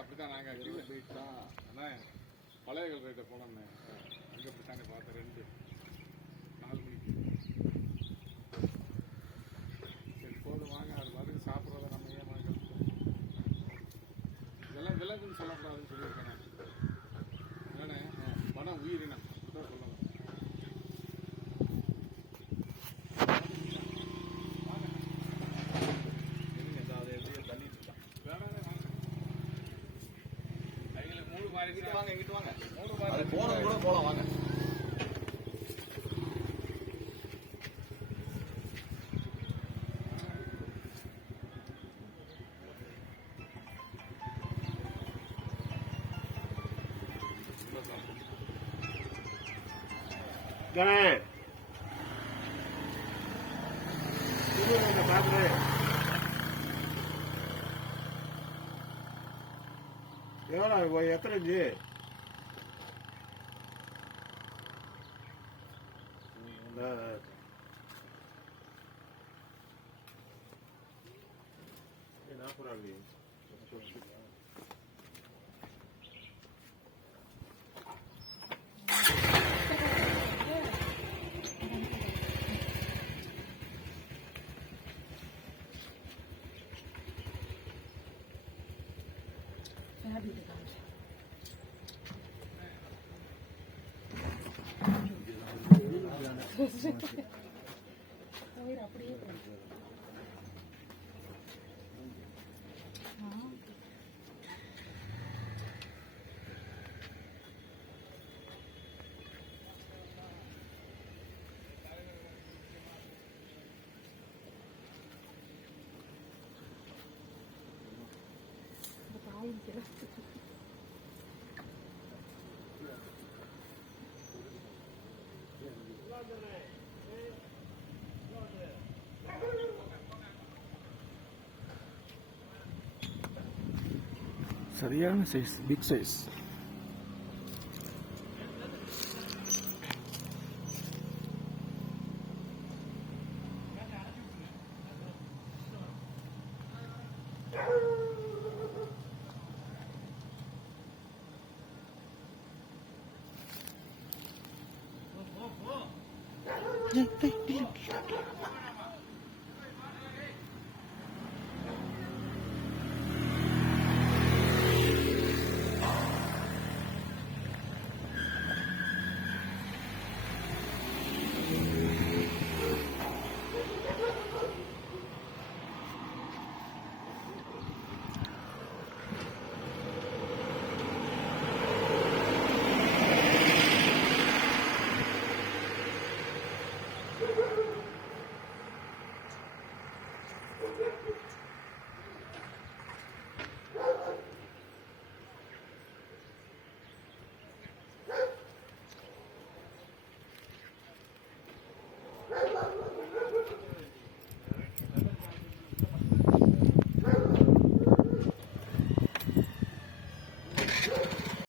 அப்படித்தான் நாங்கள் அண்ணா பழைய கல்ரேட்டை போனோம்ண்ணே அங்கே அப்படித்தானே பார்த்தேன் 4 மணிக்கு. சரி போதும் வாங்க, அது பாட்டுக்கு சாப்பிட்றத நம்ம ஏன் வாங்க, இதெல்லாம் விலங்குன்னு சொல்லக்கூடாதுன்னு சொல்லியிருக்கேன். இல்லைண்ணே பணம் உயிரினம் அப்படிதான் சொல்லணும். வாங்க எங்கிட்டு வாங்க, அது போனது கூட போலாம் வாங்க. எவ்வளோ எத்தனை இஞ்சி? அப்படியே சரியான சைஸ், பிக் சைஸ்.